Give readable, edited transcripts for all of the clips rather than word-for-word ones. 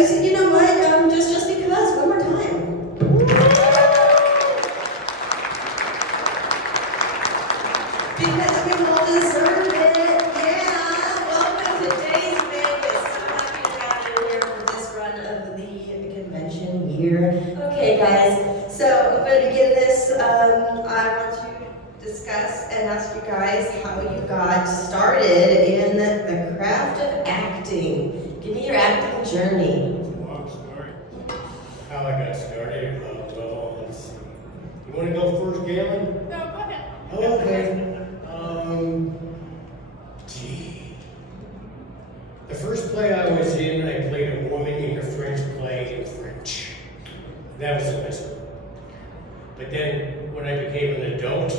I said, you know what? Just because, one more time. Because we all deserve it. Yeah. Welcome to Days Vegas. So happy to have you here for this run of the convention year. Okay, guys. So I'm going to begin this. I want to discuss and ask you guys how you got started in the craft of acting. Give me your acting journey. Long story. How I got started. Well, let's see. You want to go first, Gaylen? No, go ahead. Oh, okay. The first play I was in, I played a woman in a French play in French. That was in high school. But then, when I became an adult,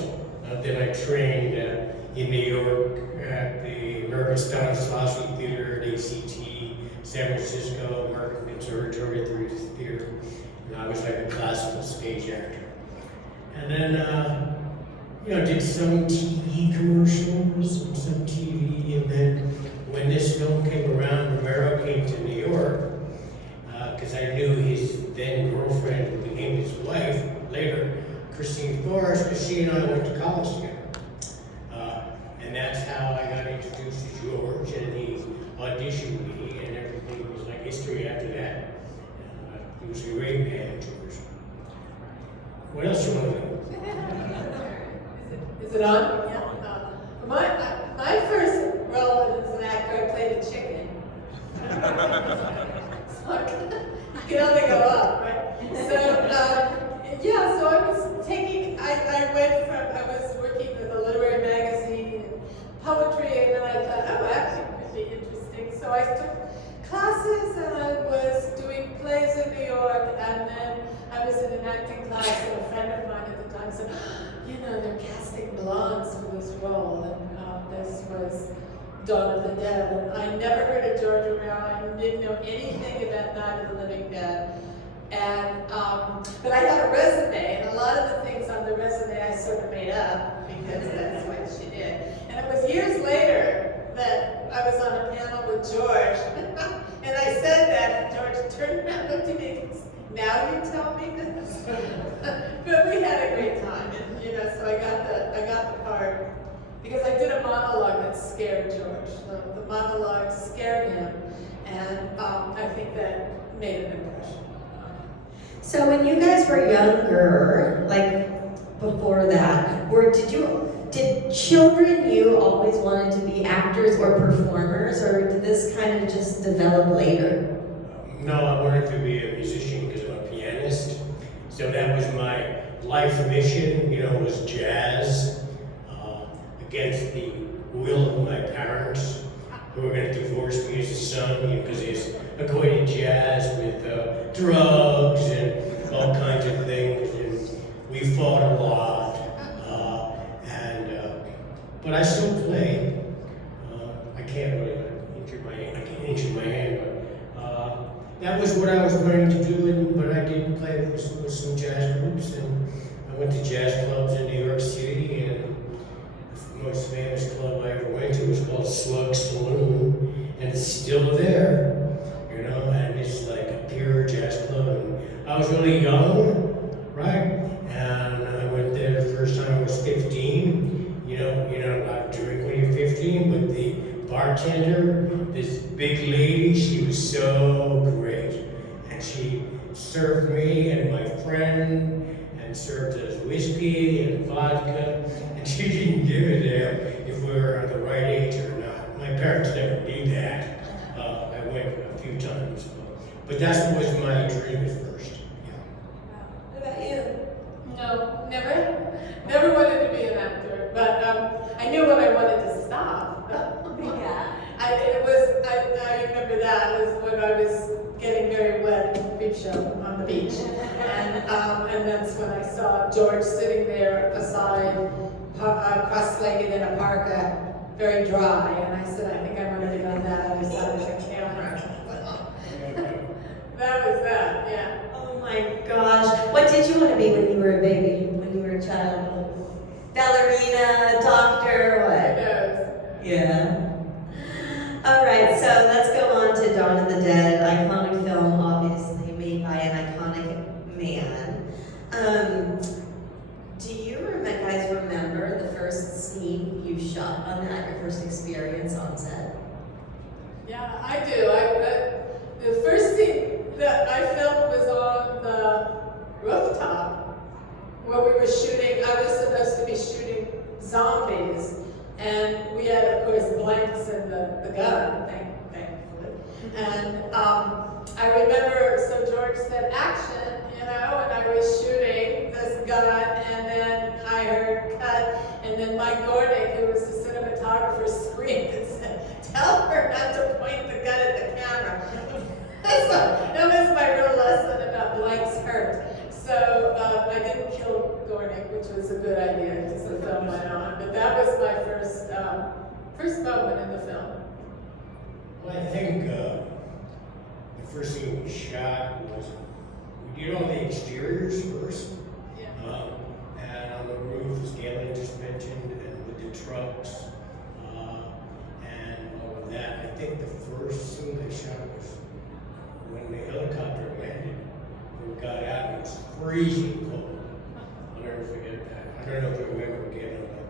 then I trained in New York at the American Stanislavski Theater at ACT, San Francisco, American Conservatory Theater, and I was like a classical stage actor. And then, did some TV commercials and some TV, and then when this film came around, Romero came to New York, because I knew his then girlfriend, who became his wife later, Christine Forrest, because she and I went to college together. And that's how I got introduced to George, and he auditioned me, and everything was like history after that. He was a great man, George. What else you want to know? Is it on? Yeah. My first role as an actor, I played a chicken. So I can only go up, right? So I was taking, I was working with a literary magazine, poetry, and then I thought, oh, acting could be interesting. So I took classes, and I was doing plays in New York, and then I was in an acting class, and a friend of mine at the time said, they're casting blondes for this role, and this was Dawn of the Dead. And I never heard of George Romero. I didn't know anything about Night of the Living Dead. And but I had a resume, and a lot of the things on the resume I sort of made up because that's what she did. And it was years later that I was on a panel with George, and I said that, and George turned around and looked at me and said, now you tell me this? But we had a great time, and so I got the part because I did a monologue that scared George. The monologue scared him, and I think that made an impression. So when you guys were younger, like before that, did children you always wanted to be actors or performers, or did this kind of just develop later? No, I wanted to be a musician because I'm a pianist. So that was my life mission, was jazz, against the will of my parents, who were going to divorce me as a son because he's equated jazz with drugs and all kinds of things. And we fought a lot. But I still play. I can't really injure my hand, but that was what I was planning to do, but I did play with some jazz groups, and I went to jazz clubs in New York City, and the most famous club I ever went to was called Slug Saloon, and it's still there, and it's like a pure jazz club. And I was really young, right? And I went there the first time I was 15. You're not allowed to drink when you're 15, but the bartender, this big lady, she was so great. And she served me and my friend, and served us whiskey and vodka, and she didn't give a damn if we were the right age or not. My parents never did that. I went a few times, but that was my dream at first. Yeah. What about you? No, never wanted to be an actor, but I knew when I wanted to stop. Yeah. I remember that was when I was getting very wet in the beach show on the beach, and that's when I saw George sitting there aside, cross-legged in a parka, very dry, and I said, I think I'm going to be on that other side of the camera. That was that, yeah. Oh my gosh. What did you want to be when you were a baby, when you were a child? Ballerina, doctor, what? Who knows? Yeah. All right, so let's go on to Dawn of the Dead, iconic film. experience on set? Yeah, I do. The first scene that I filmed was on the rooftop where we were shooting. I was supposed to be shooting zombies, and we had, of course, blanks in the gun, thankfully. And I remember, so George said action, and I was shooting this gun, and then I heard cut, and then Mike Gornick, who was the cinematographer, screamed and said, "Tell her not to point the gun at the camera." So that was my real lesson about blanks hurt. So I didn't kill Gornick, which was a good idea because the film went on. But that was my first moment in the film. Well, I think the first thing we shot was, we did all the exteriors first. Yeah. And on the roof, as Gaylen just mentioned, and with the trucks, and all of that. I think the first scene I shot was when the helicopter landed. We got out and it was freezing cold. I'll never forget that. I don't know if you remember Gaylen, but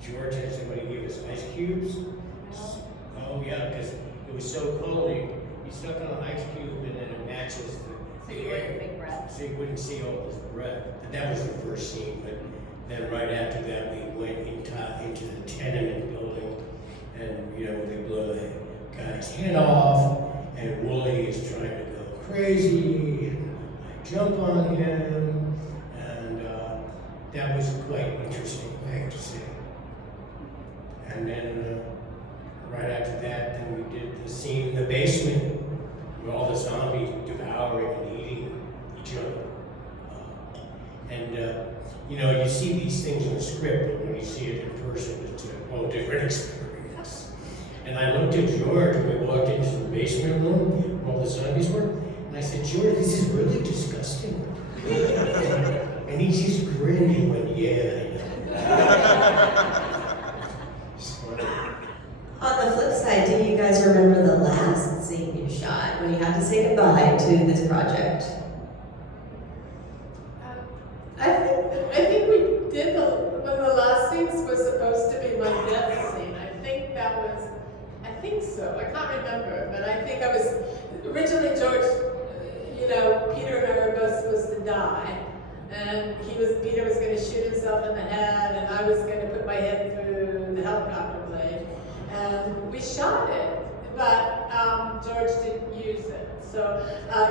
George had somebody give us ice cubes. Oh yeah, because it was so cold, you stuck on an ice cube and then it matches So you wouldn't make breath. so you wouldn't see all this breath. And that was the first scene, but then right after that we went into the tenement building, and they blow the guy's head off, and Wooly is trying to go crazy, and I jump on him, and that was quite interesting, I have to say. And then right after that, then we did the scene in the basement where all the zombies devouring and eating each other. You see these things in the script, but when you see it in person, it's a whole different experience. And I looked at George when we walked into the basement room where all the zombies were, and I said, "George, this is really disgusting." And he just grinned and went, "Yeah, I know." On the flip side, do you guys remember the last scene you shot when you had to say goodbye to this project? I think we did one of the last scenes was supposed to be my death scene. I think so. I can't remember, but I think I was originally George. Peter and I were both supposed to die, and Peter was going to shoot himself in the head, and I was going to put my head through the helicopter blade, and we shot it, but George didn't use it, so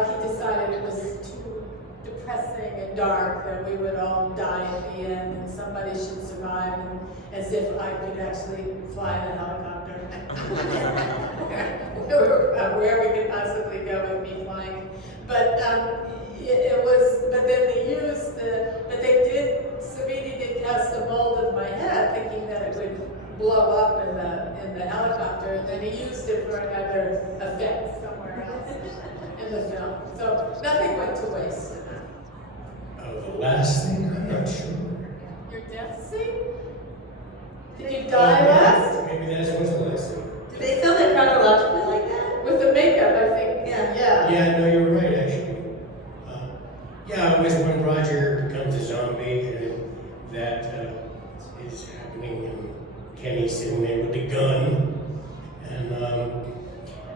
he decided it was too depressing and dark that we would all die at the end, and somebody should survive, and as if I could actually fly a helicopter. Where we could possibly go with me flying. But Savini did cast a mold of my head, thinking that it would blow up in the helicopter, and then he used it for another effect somewhere else in the film. So nothing went to waste in that. The last thing, I'm not sure. Your death scene? Did you die last? Maybe that was the last thing. Did they film it chronologically like that? With the makeup, I think. Yeah. Yeah, no, you're right, actually. It was when Roger becomes a zombie, and that is happening, and Kenny's sitting there with the gun, and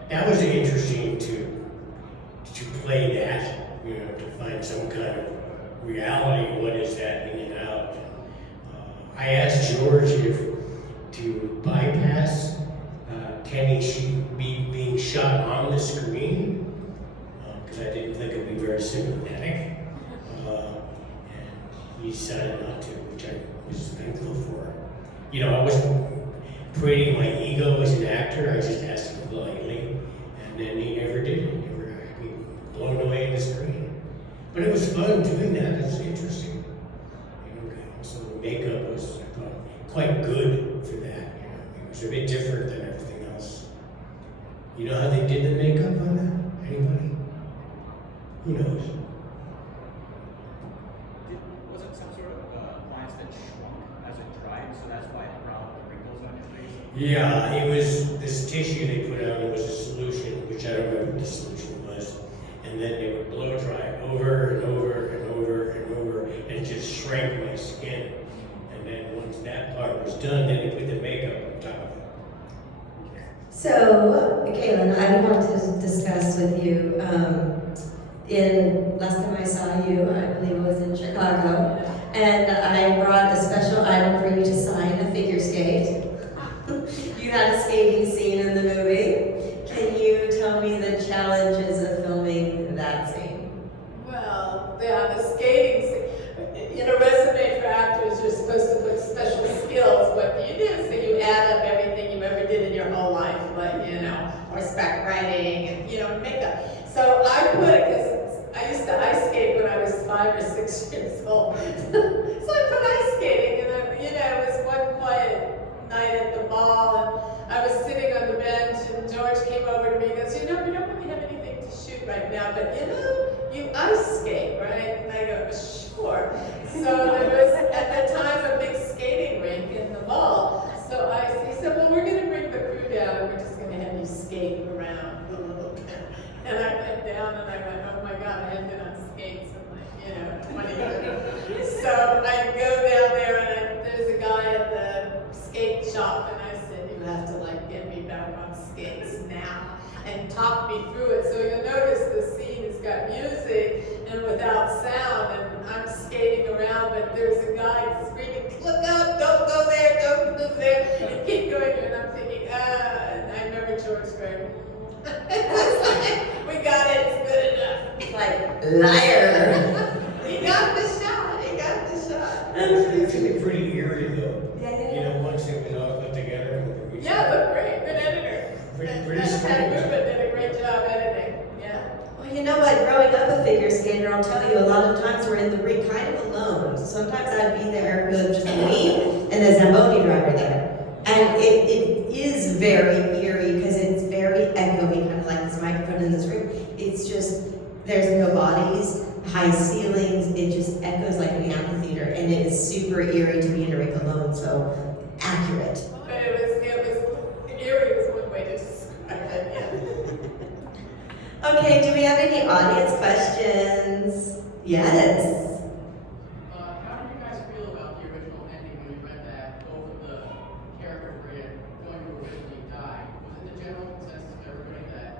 that was interesting to play that, to find some kind of reality, what is that in and out. I asked George if to bypass Kenny being shot on the screen, because I didn't think it would be very sympathetic. And he decided not to, which I was thankful for. I wasn't parading my ego as an actor, I just asked him politely, and then he never did it. He never had me blown away in the screen. But it was fun doing that, it was interesting. So the makeup was, I thought, quite good for that. It was a bit different than everything else. You know how they did the makeup on that? Anybody? Who knows? Was it some sort of appliance that shrunk as it dried, so that's why it brought out the wrinkles on your face? Yeah, it was this tissue they put on, it was a solution, which I don't remember what the solution was. And then they would blow dry it over and over and over and over, and just shrank my skin. And then once that part was done, then they put the makeup on top So, Gaylen, I want to discuss with you, in last time I saw you, I believe it was in Chicago, and I brought a special item for you to sign, a figure skate. You had a skating scene in the movie. Can you tell me the challenges of filming that scene? Well, yeah, the skating, in a resume for actors, you're supposed to put special skills. What do you do? So you add up everything you ever did in your whole life, like, horseback riding and, makeup. So I put it, because I used to ice skate when I was 5 or 6 years old. So I put ice skating, and it was one quiet night at the mall, and I was sitting on the bench, and George came over to me and goes, we don't really have anything to shoot right now, but you ice skate, right? And I go, sure. So there was, at the time, a big skating rink in the mall. So he said, well, we're going to bring the crew down, and we're just going to have you skate around a little bit. And I went down, and I went, oh my God, I hadn't been on skates in 20 years. So I go down there, and there's a guy at the skate shop, and I said, you have to get me back on skates now and talk me through it. So you'll notice the scene has got music and without sound, and I'm skating around, but there's a guy screaming, look up, don't go there, don't go there, and keep going, and I'm thinking, and I remember George going, we got it, it's good enough. Like, liar. He got the shot. It's actually pretty eerie though. Yeah. Once it was all put together. Yeah, looked great, good editor. Pretty That strange. movement did a great job editing, yeah. Well, you know what? Growing up a figure skater, I'll tell you, a lot of times we're in the rink kind of alone. Sometimes I'd be there with just me and the Zamboni driver there. And it is very eerie because it's very echoey, kind of like this microphone in this room. It's just, there's no bodies, high ceilings, it just echoes like an amphitheater, and it is super eerie to be in a rink alone, so accurate. But it was eerie was one way to describe it, yeah. Okay, do we have any audience questions? Yes. How did you guys feel about the original ending when you read that both of the characters were going to originally die? Was it the general consensus of everybody that,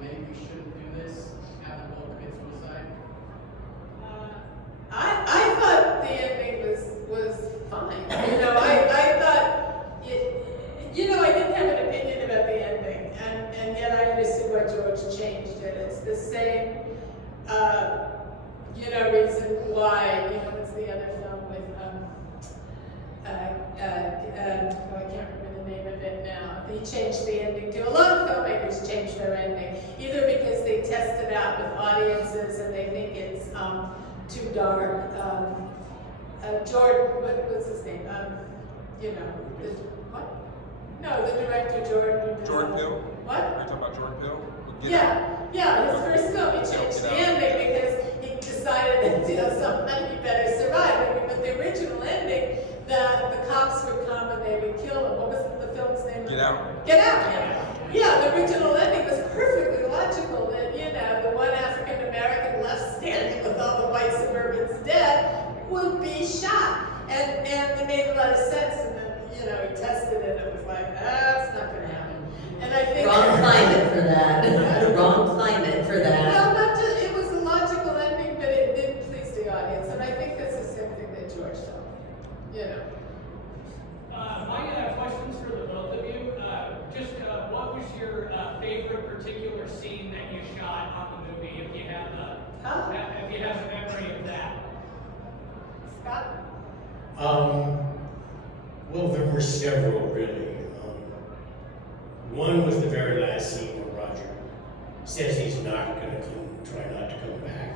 maybe we shouldn't do this, have them both commit suicide? I thought the ending was fine. I thought I didn't have an opinion about the ending, and yet I understood why George changed it. It's the same, reason why. What's the other film with I can't remember the name of it now. He changed the ending too. A lot of filmmakers change their ending, either because they test it out with audiences and they think it's too dark. Jordan, what's his name? What? No, the director Jordan. Jordan Peele? What? Are you talking about Jordan Peele? Yeah, his first film, he changed the ending because he decided that somebody better survive. But the original ending, the cops would come and they would kill him. What was the film's name? Get Out. Get Out, yeah. The original ending was perfectly logical that, the one African American left standing with all the white suburbans dead would be shot. And it made a lot of sense. And then, he tested it and it was like, it's not going to happen. And I think Wrong climate for that. Wrong climate for that. well, not just, it was a logical ending, but it didn't please the audience. And I think that's the same thing that George felt. My questions for the both of you. What was your favorite particular scene that you shot on the movie, if you have a memory of that? Scott? Well, there were several, really. One was the very last scene where Roger says he's not going to try not to come back.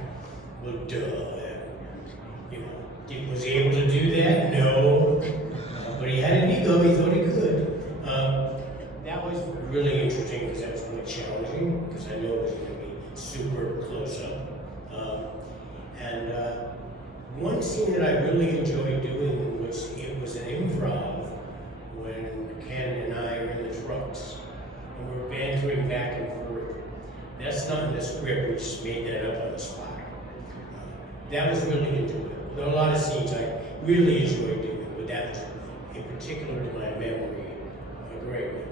Well, duh. Was he able to do that? No. But he had an ego, he thought he could. That was really interesting because that was really challenging because I know it was going to be super close up. One scene that I really enjoyed doing was an improv when Ken and I are in the trucks and we're bantering back and forth. That's not in the script, we just made that up on the spot. That was really enjoyable. There are a lot of scenes I really enjoyed doing, but that was in particular to my memory, a great memory.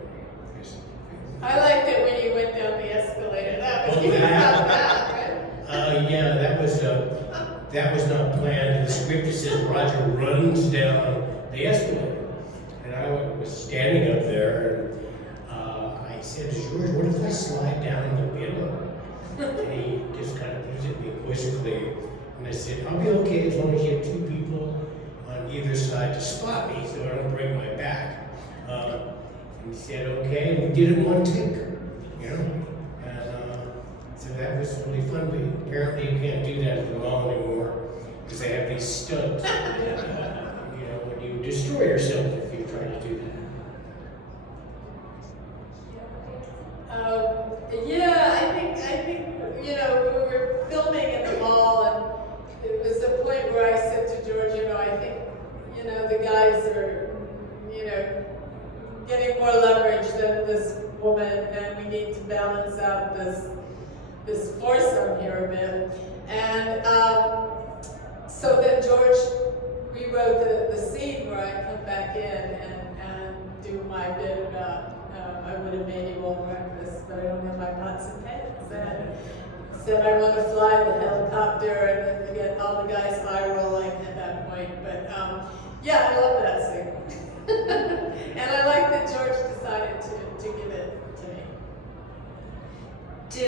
I liked it when you went down the escalator. That was, Oh, you were that- proud of that, right? Yeah, that was not planned. The script says Roger runs down the escalator. And I was standing up there, and I said to George, what if I slide down in the middle? And he just kind of looked at me quizzically. And I said, I'll be okay as long as you have two people on either side to spot me so I don't break my back. And he said, okay, and we did it in one take, you know? And so that was really fun, but apparently you can't do that at the mall anymore because they have these stunts. You know, when you destroy yourself if you try to do that. Yeah, I think, you know, we were filming in the mall, and it was a point where I said to George, you know, I think, you know, the guys are, you know, getting more leverage than this woman, and we need to balance out this foursome here a bit. And so then George rewrote the scene where I come back in and do my bit about I would have made you all breakfast, but I don't have my pots and pans. And said I want to fly the helicopter, and then get all the guys eye rolling at that point. But yeah, I love that scene. And I like that George decided to give it to me. Do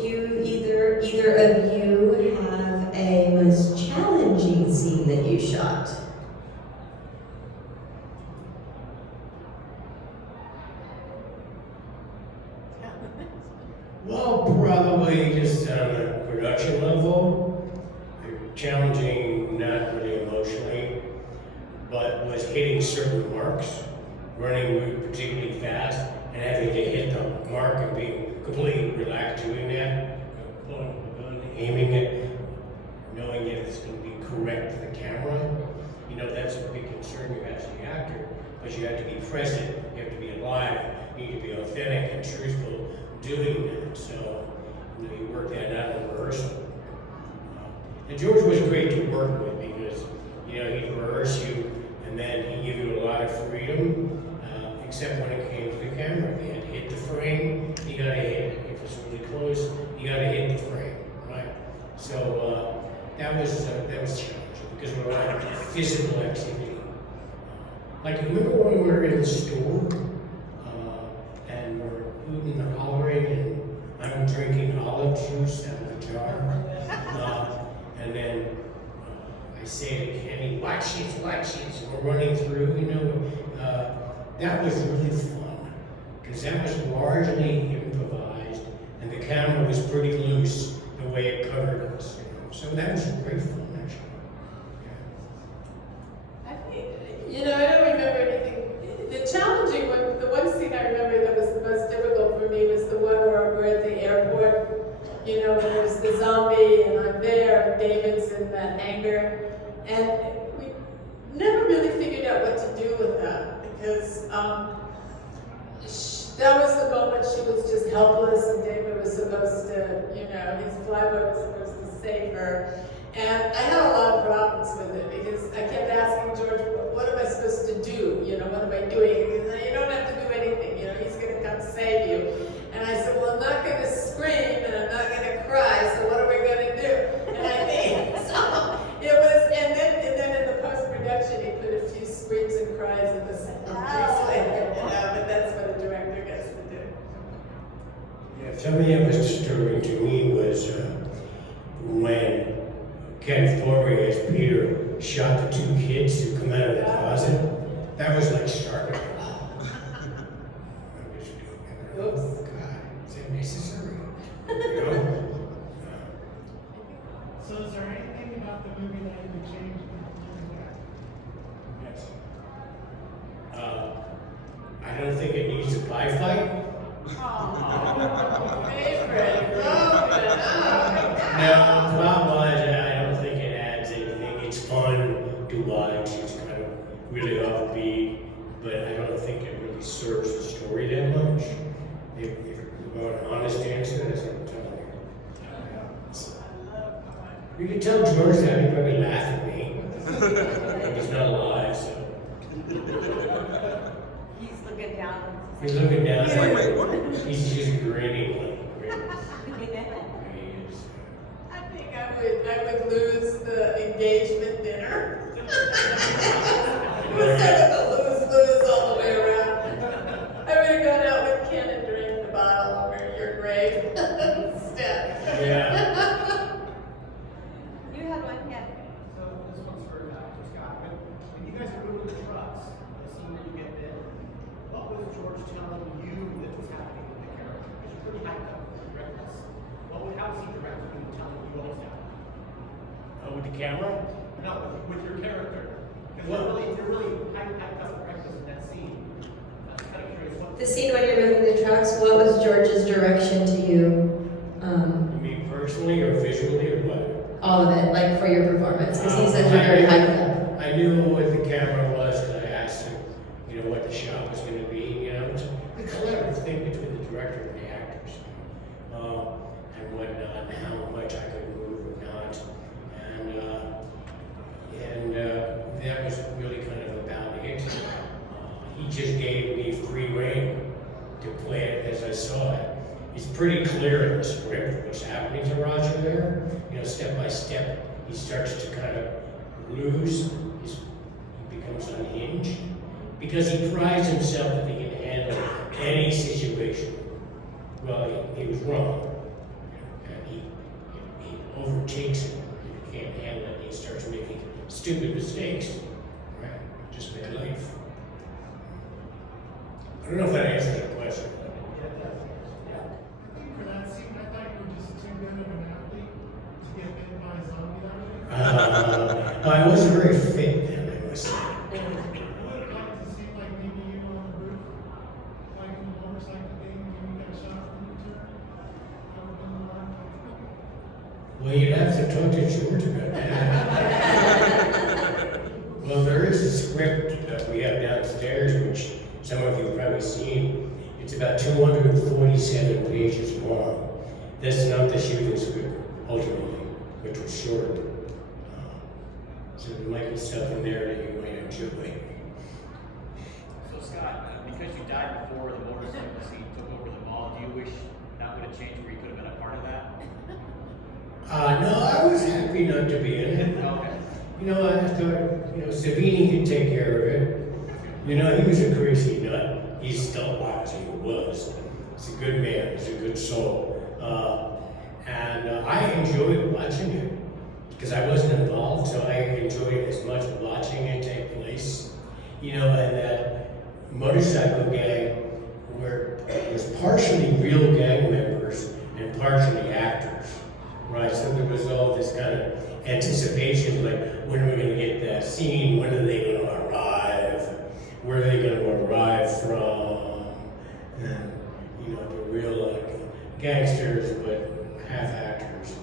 you either of you have a most challenging scene that you shot? Well, probably just on a production level, challenging, not really emotionally, but was hitting certain marks, running particularly fast, and having to hit the mark and being completely relaxed doing that, pulling the gun, aiming it, knowing that it's going to be correct for the camera. You know, that's a big concern you have as the actor, but you have to be present, you have to be alive, you need to be authentic and truthful doing that. So, you know, you work that out in rehearsal. And George was great to work with because, you know, he'd rehearse you and then he'd give you a lot of freedom, except when it came to the camera. If you had to hit the frame, you gotta hit it. If it's really close, you gotta hit the frame, right? So that was challenging because we're like physical activity. Like, remember when we were in the store and we're hooting and hollering and I'm drinking olive juice out of the jar? And then I say to Kenny, watch this, and we're running through, you know. That was really fun, because that was largely improvised, and the camera was pretty loose the way it covered us, you know. So that was great fun, actually. I think, you know, I don't remember anything. The challenging one, the one scene I remember that was the most difficult for me was the one where we're at the airport. You know, and there's the zombie, and I'm there, and David's in that hangar, and we never really figured out what to do with that because that was the moment she was just helpless, and David was supposed to, you know, his flyboy was supposed to save her, and I had a lot of problems with it because I kept asking George, what am I supposed to do? You know, what am I doing? He said, you don't have to do anything. You know, he's going to come save you. And I said, well, I'm not going to scream and I'm not going to cry, so what are we going to do? And I think, so it was, and then in the post-production, he put a few screams and cries in the sentence later, you know, but that's what a director gets to do. Yeah, something that was disturbing to me was when Ken Forey as Peter shot the two kids who come out of the closet. That was like startling. Oops. Is that necessary? You know? So is there anything about the movie that you would change? Yes. I don't think it needs a pie fight. Favorite. No, plot-wise, I don't think it adds anything. It's fun to watch. It's kind of really offbeat, but I don't think it really serves the story that much. If you want an honest answer, that's what I'm telling you. You can tell George that, he'd probably laugh at me. He's not alive, so. He's looking down. He's looking down. He's like, wait, what? He's just grinning like crazy. I think I would lose the engagement dinner. It was sort of a lose-lose all the way around. I would have gone out with Ken and drank the bottle over your grave instead. Yeah. You have one, yeah. So this one's for Scott. When you guys are moving the trucks, the scene where you get bit, what was George telling you that was happening with the character? Because you're pretty hyped up with the directness. How was he directing you, telling you what was happening? With the camera? No, with your character. Because you're really hyped up with directness in that scene. I'm kind of curious what. The scene when you're moving the trucks, what was George's direction to you? Me personally or visually or what? All of it, like for your performance, because he said you're very hyped up. I knew what the camera was, and I asked him, what the shot was going to be. It's a collaborative thing between the director and the actors, and whatnot, and how much I could move or not, and that was really kind of about it. He just gave me free rein to play it as I saw it. It's pretty clear in the script what's happening to Roger there. Step by step, he starts to kind of lose. He becomes unhinged because he prides himself that he can handle any situation. Well, he was wrong, and he overtakes it. He can't handle it. He starts making stupid mistakes. Right? Just bad life. I don't know if that answers your question. For that scene, I thought you were just too good of an athlete to get bit by a zombie that way. I wasn't very fit then, I must say. I would have liked to see, like, maybe you on the roof, like in the motorcycle game, maybe you got a shot from the turn. That would have been the line. Well, you'd have to talk to George about that. Well, there is a script that we have downstairs, which some of you have probably seen. It's about 247 pages long. That's not the shooting script, ultimately, which was short. So there might be stuff in there that you might enjoy. So Scott, because you died before the motorcycle scene took over the mall, do you wish that would have changed where you could have been a part of that? No, I was happy not to be in it. Okay. I thought, Savini could take care of it. He was a crazy nut. He still was, he was. He's a good man, he's a good soul. And I enjoyed watching it because I wasn't involved, so I enjoyed as much watching it take place. And that motorcycle gang where it was partially real gang members and partially actors, right? So there was all this kind of anticipation, like, when are we going to get that scene? When are they going to arrive? Where are they going to arrive from? And, the real gangsters, but half actors.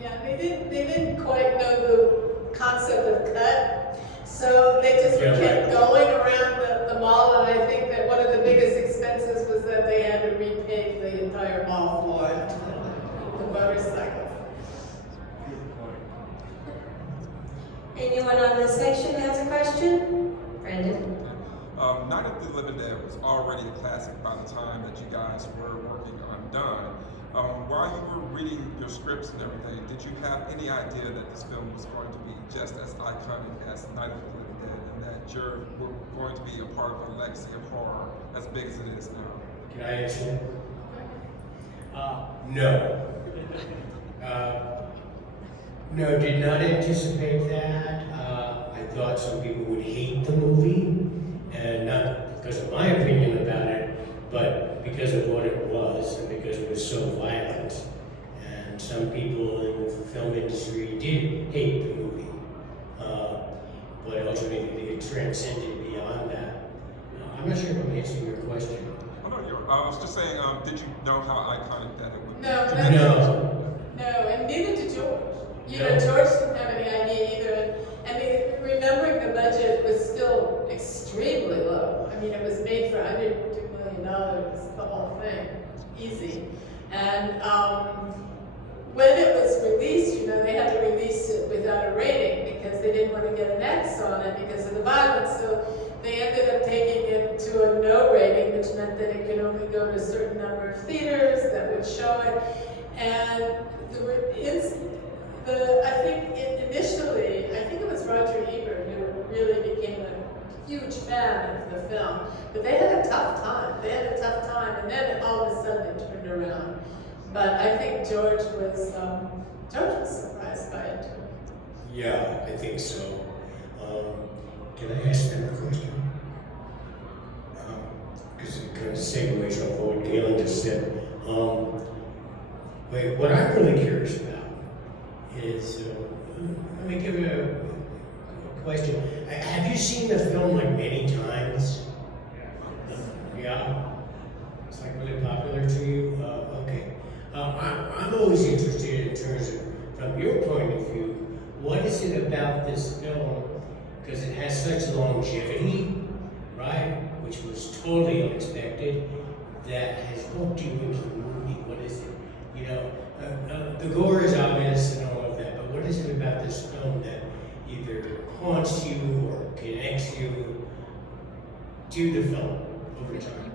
Yeah, they didn't quite know the concept of cut, so they just kept going around the mall, and I think that one of the biggest expenses was that they had to repave the entire mall floor, the motorcycles. Anyone on this section has a question? Brandon? Night of the Living Dead was already a classic by the time that you guys were working on Done. While you were reading your scripts and everything, did you have any idea that this film was going to be just as iconic as Night of the Living Dead, and that you're going to be a part of a legacy of horror as big as it is now? Can I answer that? No. No, did not anticipate that. I thought some people would hate the movie, and not because of my opinion about it, but because of what it was, and because it was so violent. And some people in the film industry did hate the movie, but ultimately it transcended beyond that. I'm not sure if I'm answering your question. Oh, no, I was just saying, did you know how iconic that it would be? No, and neither did George. George didn't have any idea either. And remembering the budget was still extremely low. I mean, it was made for under $2 million, the whole thing, easy. And when it was released, they had to release it without a rating because they didn't want to get an X on it because of the violence. So they ended up taking it to a no rating. which meant that it could only go to a certain number of theaters that would show it. And I think initially, I think it was Roger Ebert who really became a huge fan of the film. But they had a tough time. And then all of a sudden it turned around. But I think George was surprised by it too. Yeah, I think so. Can I ask them a question? Because it kind of segues off what Gaylen just said. What I'm really curious about is, let me give you a question. Have you seen the film like many times? Yeah? It's like really popular to you? Okay. I'm always interested in terms of, from your point of view, what is it about this film, because it has such longevity, right? Which was totally unexpected, that has hooked you into the movie. What is it? You know, the gore is obvious and all of that, but what is it about this film that either haunts you or connects you to the film over time?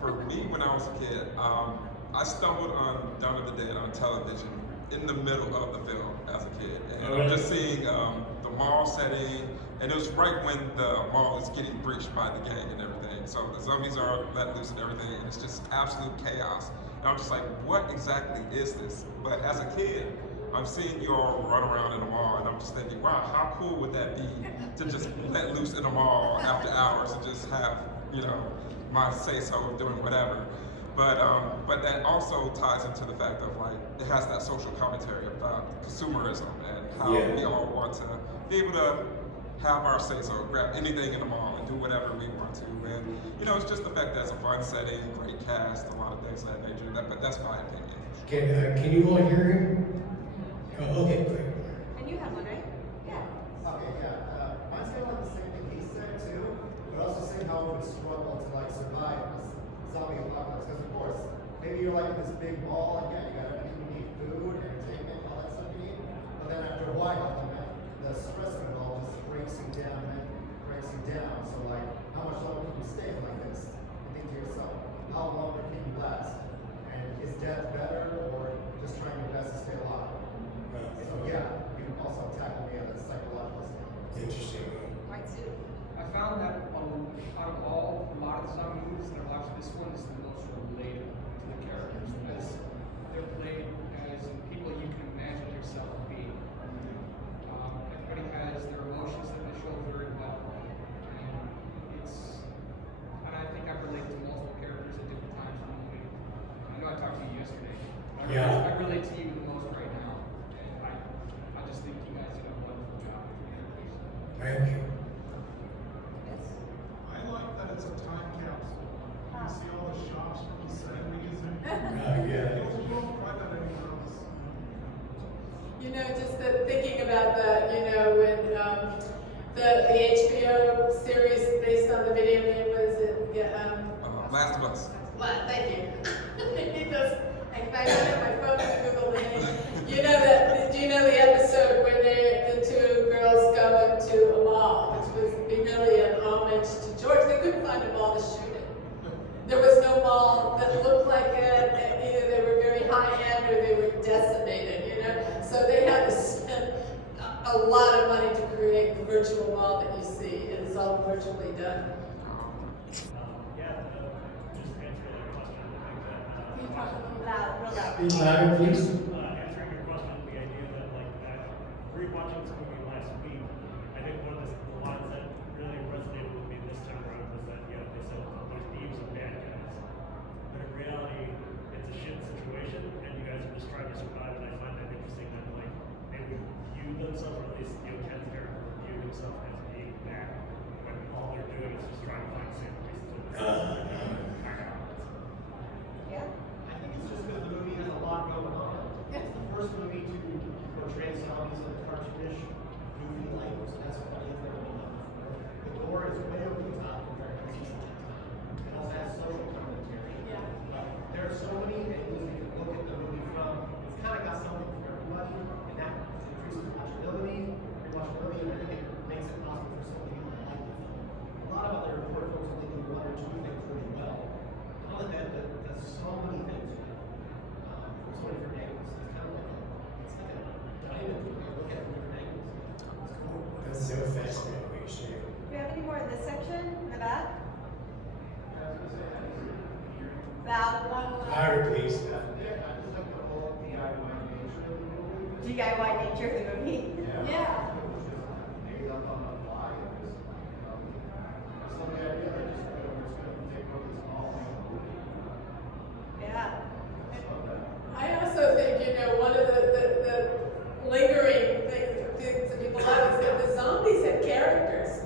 For me, when I was a kid, I stumbled on Dawn of the Dead on television in the middle of the film as a kid. And I'm just seeing the mall setting, and it was right when the mall is getting breached by the gang and everything. So the zombies are let loose and everything, and it's just absolute chaos. And I'm just like, what exactly is this? But as a kid, I'm seeing you all run around in the mall, and I'm just thinking, wow, how cool would that be to just let loose in the mall after hours and just have, you know, my say-so of doing whatever. But that also ties into the fact of like, it has that social commentary about consumerism and how we all want to be able to have our say-so, grab anything in the mall and do whatever we want to. And you know, it's just the fact that it's a fun setting, great cast, a lot of things of that nature. But that's my opinion. Can you all hear him? Oh, okay, great. And you have one, right? Yeah. Okay, yeah. Mine's kind of like the same thing he said too, but also saying how it would struggle to like survive this zombie apocalypse. Because of course, maybe you're like in this big mall and yeah, you got everything you need, food, entertainment, all that stuff you need. But then after a while, the stress of it all just breaks you down and breaks you down. So like, how much longer can you stay like this? And think to yourself, how longer can you last? And is death better or just trying your best to stay alive? So yeah, you can also tackle the psychological stuff. Interesting. Right, Sue. I found that out of all a lot of the zombie movies that I watched, this one is the most relatable to the characters, as they're played as people you can imagine yourself being. Everybody has their emotions that they show very well, and I think I relate to multiple characters at different times in the movie. I know I talked to you yesterday. I relate to you the most right now, and I just think you guys did a wonderful job with your characters. Thank you. I like that it's a time capsule. You can see all the shops from the 70s and Yeah. you won't find that anywhere else. You know, just thinking about that, you know, when the HBO series based on the video game was it? Last of Us. Thank you. Because if I don't have my phone to Google the name, you know that? Do you know the episode where the two girls go into a mall, which was really an homage to George? They couldn't find a mall to shoot it. There was no mall that looked like it, and either they were very high-end or they were decimated, you know? So they had to spend a lot of money to create the virtual mall that you see. It is all virtually done. Just answering your question, I think that. Can you talk a little real loud? Be louder, please. Answering your question, the idea that like rewatching this movie last week, I think one of the lines that really resonated with me this time around was that they said there's teams of bad guys, but in reality it's a shit situation, and you guys are just trying to survive. And I find that interesting that like they would view themselves, or at least Ken's character would view himself as being bad when all they're doing is just trying to find safe places to live. Yeah. I think it's just because the movie has a lot going on. Louder, please. I just like the whole DIY nature of the movie. DIY nature of the movie. Yeah. It was just made up on the fly. It was, I just love the idea that just we're just going to take over this mall. Yeah. I also think, one of the lingering things that people love is that the zombies had characters,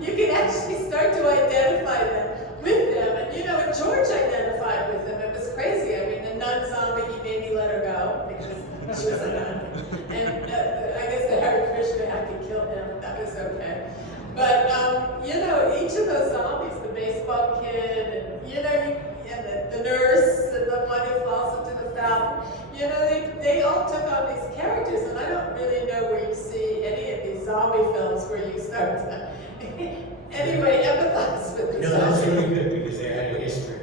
You could actually start to identify them with them. And, George identified with them. It was crazy. I mean, the nun zombie, he made me let her go because she was a nun. And I guess the Hare Krishna, I could kill him. That was okay. But, each of those zombies, the baseball kid, and the nurse, and the one who falls into the fountain, they all took on these characters, and I don't really know where you see any of these zombie films where you start to, anyway, empathize with these No, that's zombies. really good because they had a history.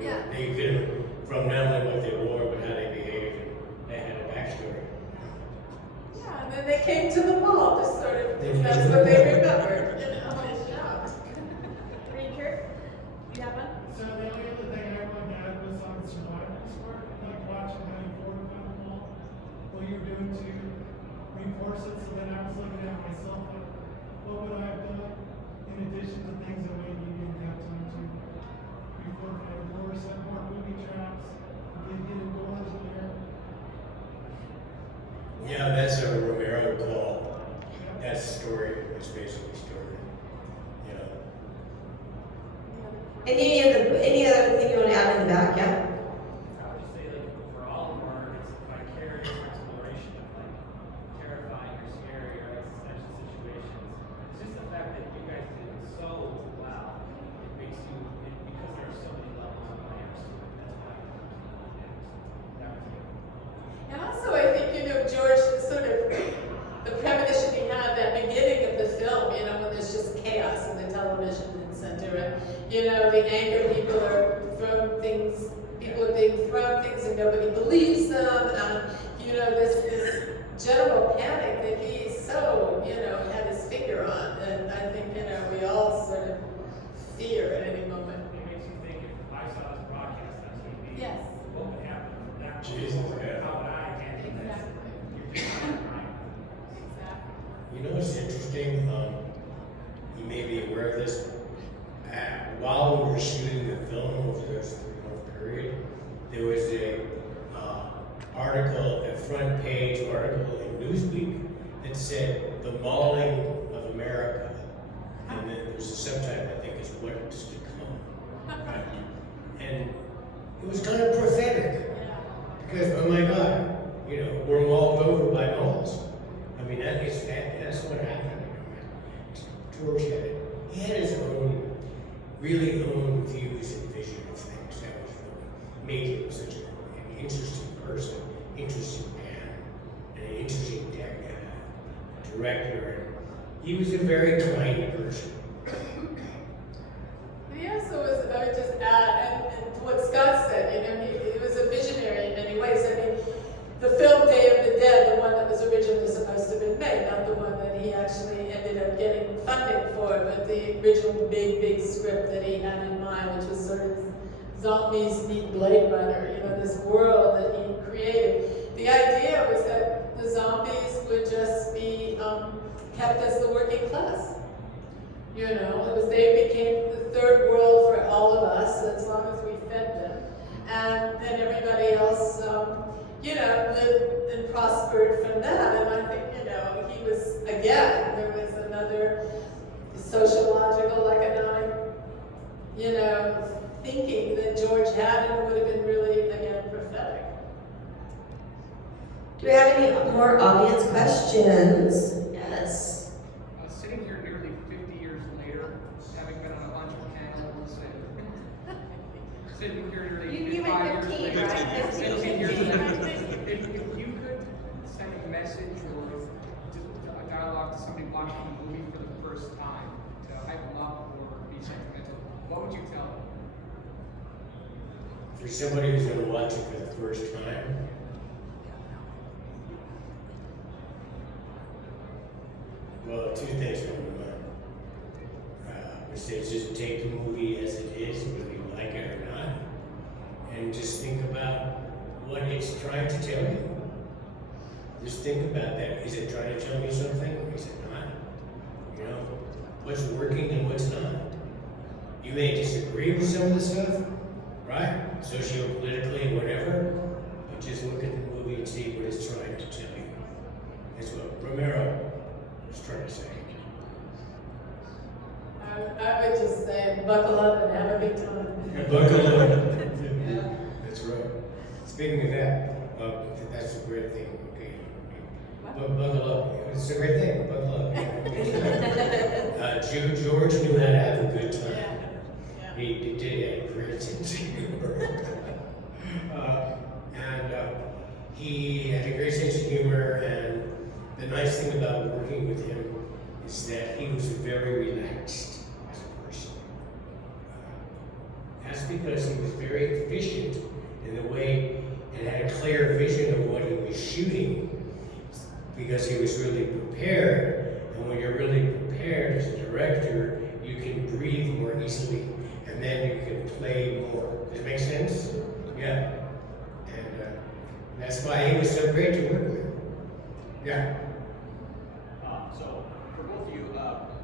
Yeah. They could, from not only what they wore, but how they behaved, they had a backstory. Yeah, and then they came to the mall, just sort of, They that's came to what the they mall. remembered, Ranger, you have one? So the only other thing I wanted to add was on the survival part, like watching how you fortify the wall, what you're doing to reinforce it. So then I was looking at myself like, what would I have done in addition to things that maybe you didn't have time to refortify the door, set more booby traps, get hidden doors in there. Yeah, that's a Romero call. That's story. It's basically story. Yeah. Any other thing you want to add in the back? Yeah. I would just say, like, for all of our, it's vicarious exploration of, like, terrifying or scary or existential situations. It's just the fact that you guys did it so well. It makes you, because there are so many levels of layers. That's why that was good. And also, I think, George, sort of the premonition he had at the beginning of the film, when there's just chaos in the television center, and, the anger, people are being thrown things and nobody believes them, and, this general panic that he so, had his finger on, and I think, we all sort of fear at any moment. It makes you think if I saw this broadcast on TV, Yes. what would happen from that? Jesus, yeah. How would I handle this? Exactly. You're just not right. Exactly. You know what's interesting? You may be aware of this. While we were shooting the film over this 3-month period, there was a front page article in Newsweek that said the mauling of America, and then there's a subtitle I think is what's to come. Right? And it was kind of prophetic because oh my God, we're mauled over by malls. I mean that's what happened. George he had his own, really own views and vision of things. That was what made him such an interesting person, interesting man, and an interesting director. He was a very kind person. He also was, I would just add, and to what Scott said, he was a visionary in many ways. I mean, the film Day of the Dead, the one that was originally supposed to have been made, not the one that he actually ended up getting funding for, but the original big script that he had in mind, which was sort of zombies meet Blade Runner, this world that he created. The idea was that the zombies would just be kept as the working class. They became the third world for all of us as long as we fed them. And then everybody else, lived and prospered from that. And I think, he was, again, there was another sociological, economic, thinking that George had and would have been really, again, prophetic. Do we have any more audience questions? Yes. Sitting here nearly 50 years later, having been on a bunch of panels and sitting here nearly You went 5 years 15, later, right? 15 years later, if you could send a message or a dialogue to somebody watching the movie for the first time to hype them up or be sentimental, what would you tell them? For somebody who's going to watch it for the first time, well, two things come to mind. Which is just take the movie as it is, whether you like it or not. and just think about what it's trying to tell you. Just think about that. Is it trying to tell me something? Is it not? You know, what's working and what's not? You may disagree with some of the stuff, right? Socio-politically and whatever, but just look at the movie and see what it's trying to tell you. That's what Romero was trying to say. I would just say, buckle up and have a good time. Buckle up. That's right. Speaking of that, that's a great thing. Okay. Buckle up. It's a great thing. Buckle up. George knew how to have a good time. Yeah. He did have a great sense of humor. And he had a great sense of humor, and the nice thing about working with him is that he was very relaxed as a person. That's because he was very efficient in the way and had a clear vision of what he was shooting, because he was really prepared. And when you're really prepared as a director, you can breathe more easily, and then you can play more. Does it make sense? Yeah. And that's why he was so great to work with. Yeah. So, for both of you,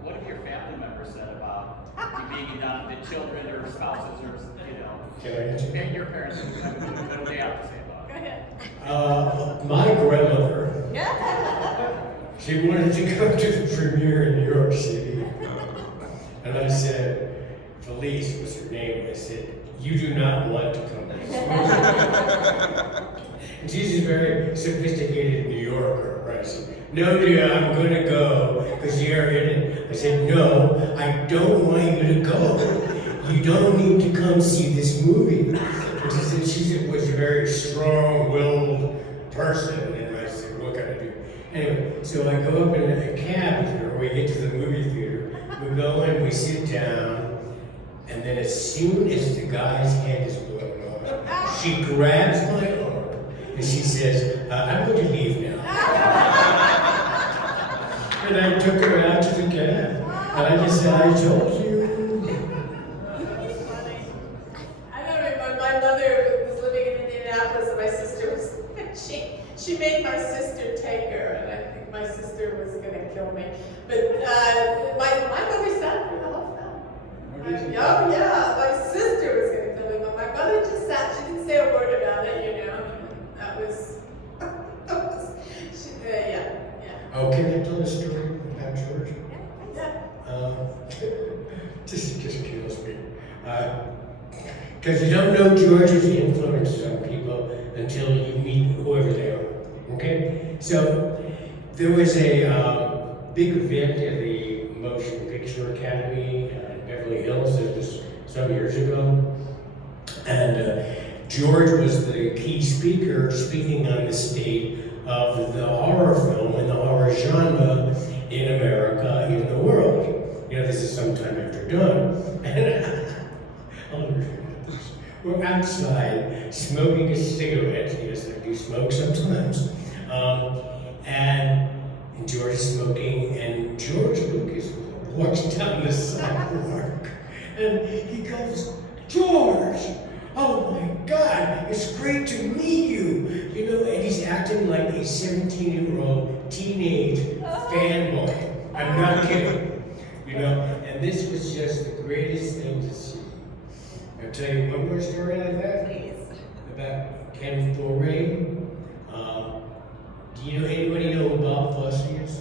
what have your family members said about you being down the children or spouses or, you know, Can I answer? and your parents? What do they have to say about it? Go ahead. My grandmother, she wanted to go to the premiere in New York City. And I said, Felice was her name, I said, you do not want to come to this movie. And she's a very sophisticated New Yorker, right? I said, no, dear, I'm going to go because you're in it. I said, no, I don't want you to go. You don't need to come see this movie. And she was a very strong-willed person, and I said, what can I do? Anyway, so I go up in a cab with her, we get to the movie theater, we go in, we sit down, and then as soon as the guy's head is blown off, she grabs my arm, and she says, I'm going to leave now. And I took her out to the cab, and I just said, I told you. That's funny. I remember when my mother was living in Indianapolis and my sister was, she made my sister take her, and I think my sister was going to kill me. But my mother sat through the whole film. Oh yeah, my sister was going to kill me, but my mother just sat, she didn't say a word about it, you know. That was yeah. Oh, can I tell a story about George? Yeah. Just kills me. Because you don't know George's influence on people until you meet whoever they are. Okay? So there was a big event at the Motion Picture Academy in Beverly Hills. It was some years ago. And George was the key speaker, speaking on the state of the horror film and the horror genre in America, in the world. You know, this is sometime after dawn. And I'll never forget this. We're outside smoking a cigarette. Yes, I do smoke sometimes. And George is smoking, and George Lucas walks down the sidewalk, and he goes, George! Oh my God, it's great to meet you. You know, and he's acting like a 17-year-old teenage fanboy. I'm not kidding. You know, and this was just the greatest thing to see. I'll tell you one more story like that. Please. About Ken Foray. Do you know anybody know who Bob Fosse is?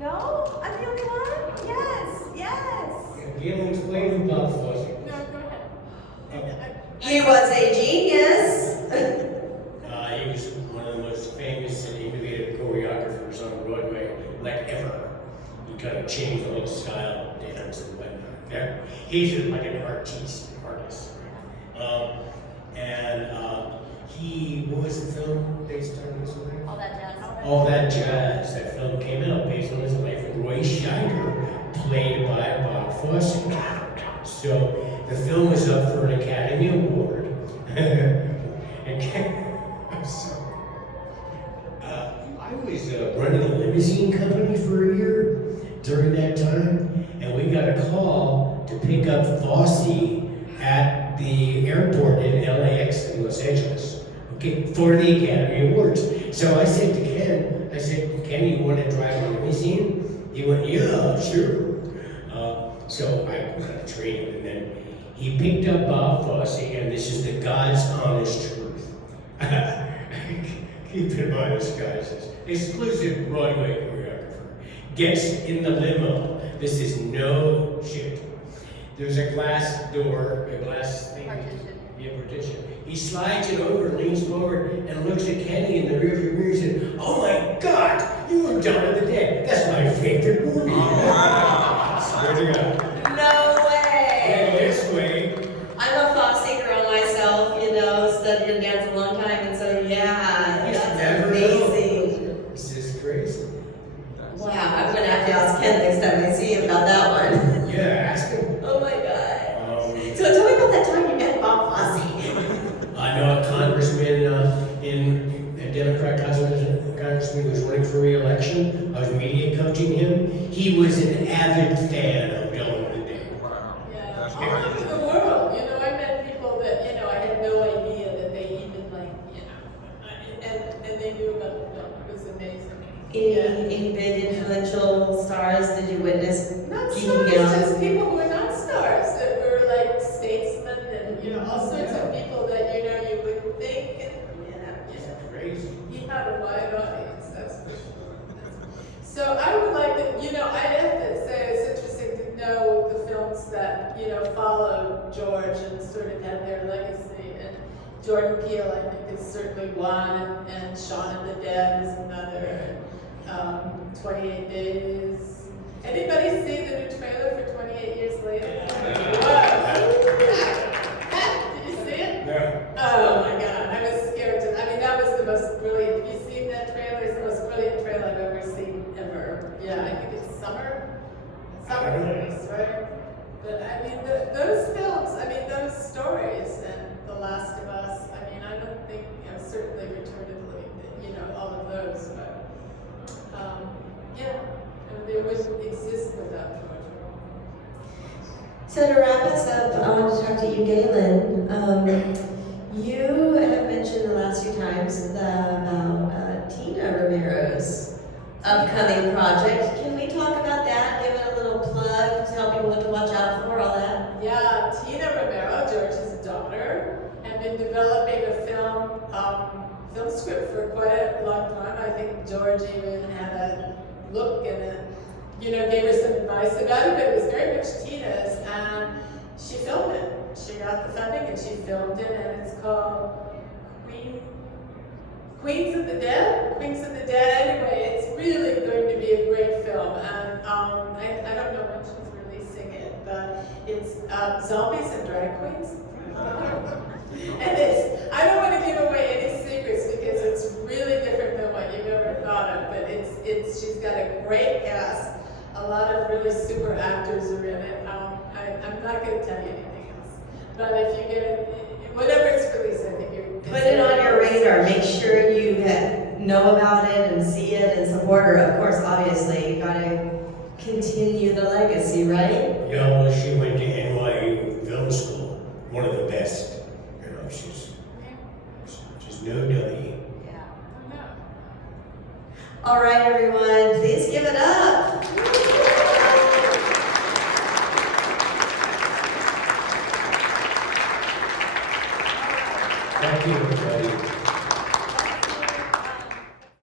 No? I'm the only one? Yes, yes. Gaylen, explain who Bob Fosse is. No, go ahead. He was a genius. He was one of the most famous and innovative choreographers on Broadway, like ever. He kind of changed the whole style of dance and whatnot. Yeah? He's like an artist. What was the film based on this one? All that jazz. All That Jazz. That film came out based on his life. Roy Scheider, played by Bob Fosse. So the film was up for an Academy Award. I'm sorry. I was running a limousine company for a year during that time, and we got a call to pick up Fosse at at the airport in LAX in Los Angeles, okay, for the Academy Awards. So I said to Ken, Ken, you want to drive on the scene? He went, yeah, sure. So I kind of trained him, and then he picked up Bob Fosse, and this is the God's honest truth. Keep in mind, this guy is this exclusive Broadway choreographer. Gets in the limo. This is no shit. There's a glass door, a glass thing. Partition. He slides it over, leans forward, and looks at Kenny in the rearview mirror and said, "Oh my God, you were Dawn of the Dead. That's my favorite movie." Oh, wow. Swear to God. No way. And this way, I'm a Fosse girl myself, you know, studied and danced a long time, and so yeah, you that's never amazing. know. It's just crazy. Wow, I'm gonna have to ask Ken next time I see him about that one. Yeah, ask him. Oh my God. So tell me about that time you met Bob Fosse. I know a congressman in a Democrat congressman who was running for re-election. I was media coaching him. He was an avid fan of Dawn of the Dead. Wow. Yeah, That's all great. over the world. You know, I met people that, you know, I had no idea that they even like, you know, and they knew about the film. It was amazing. Any big influential stars did you witness Not geeking stars, out? just people who were not stars, that were like statesmen and, you know, all sorts of people that, you know, you would think, and, Crazy. he had a wide audience, that's for sure. So I would like to, you know, I have to say it's interesting to know the films that, you know, followed George and sort of had their legacy. And Jordan Peele, I think, is certainly one, and Shaun of the Dead is another. 28 Days. Anybody see the new trailer for 28 Years Later? Did you see it? No. Oh my God, I was scared to. I mean, that was the most brilliant. Have you seen that trailer? It's the most brilliant trailer I've ever seen ever. Yeah, I think it's summer days, right? But I mean, those films. I mean, those stories and The Last of Us. I mean, I don't think, you know, certainly Return to the Living Dead, you know, all of those, but. Yeah, and they wouldn't exist without George. So to wrap us up, I want to talk to you, Gaylen. You have mentioned the last few times about Tina Romero's upcoming project. Can we talk about that? Give it a little plug, tell people what to watch out for, all that? Yeah, Tina Romero, George's daughter, had been developing a film script for quite a long time. I think George even had a look and you know, gave her some advice about it, but it was very much Tina's, and she filmed it. She got the funding and she filmed it, and it's called Queens of the Dead. Anyway, it's really going to be a great film, and I don't know when she's releasing it, but it's zombies and drag queens. And I don't want to give away any secrets because it's really different than what you've ever thought of, but she's got a great cast. A lot of really super actors are in it. I'm not going to tell you anything else, but if you get it, whenever it's released, I think you're... Put it on your radar. Make sure you know about it and see it and support her. Of course, obviously, you got to continue the legacy, right? Yeah, well, she went to NYU Film School, one of the best. You know, she's no dummy. Yeah. All right, everyone, please give it up. Thank you.